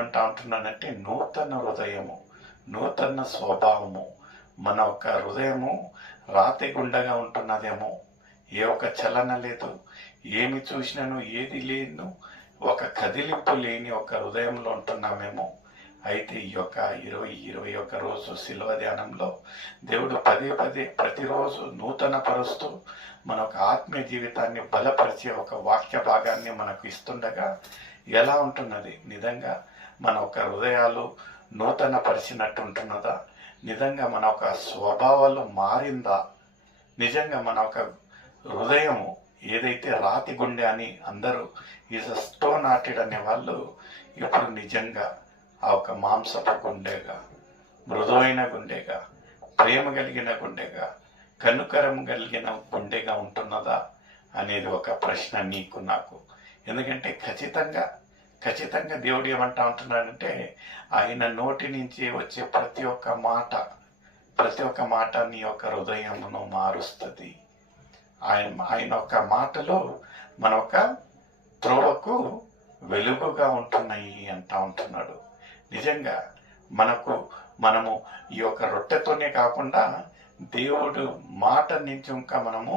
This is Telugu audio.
అంటా ఉంటున్నానంటే నూతన హృదయము, నూతన స్వభావము. మన యొక్క హృదయము రాతి గుండగా ఉంటున్నదేమో, ఏ ఒక్క చలన లేదు, ఏమి చూసినాను ఏది లేదు, ఒక కదిలింపు లేని ఒక హృదయంలో ఉంటున్నామేమో. అయితే ఈ యొక్క 21 రోజు శిలువ ధ్యానంలో దేవుడు పదే పదే ప్రతిరోజు నూతన పరుస్తూ మన ఒక ఆత్మీయ జీవితాన్ని బలపరిచే ఒక వాక్య భాగాన్ని మనకు ఇస్తుండగా ఎలా ఉంటున్నది? నిజంగా మన ఒక హృదయాలు నూతన పరిచినట్టు ఉంటున్నదా? నిజంగా మన ఒక స్వభావాలు మారిందా? నిజంగా మన ఒక హృదయము ఏదైతే రాతి గుండె అని అందరూ ఈజ్ స్టోన్ హార్టెడ్ అనే వాళ్ళు ఇప్పుడు నిజంగా ఆ ఒక మాంసపు గుండెగా, మృదువైన గుండెగా, ప్రేమ కలిగిన గుండెగా, కనుకరం కలిగిన గుండెగా ఉంటున్నదా అనేది ఒక ప్రశ్న నీకు నాకు. ఎందుకంటే ఖచ్చితంగా దేవుడు ఏమంటా ఉంటున్నాడంటే ఆయన నోటి నుంచి వచ్చే ప్రతి ఒక్క మాట నీ యొక్క హృదయమును మారుస్తుంది. ఆయన ఒక మాటలో మన ఒక త్రోవకు వెలుగుగా ఉంటున్నాయి అంటా ఉంటున్నాడు. నిజంగా మనము ఈ యొక్క రొట్టెతోనే కాకుండా దేవుడు మాట నుంచి ఇంకా మనము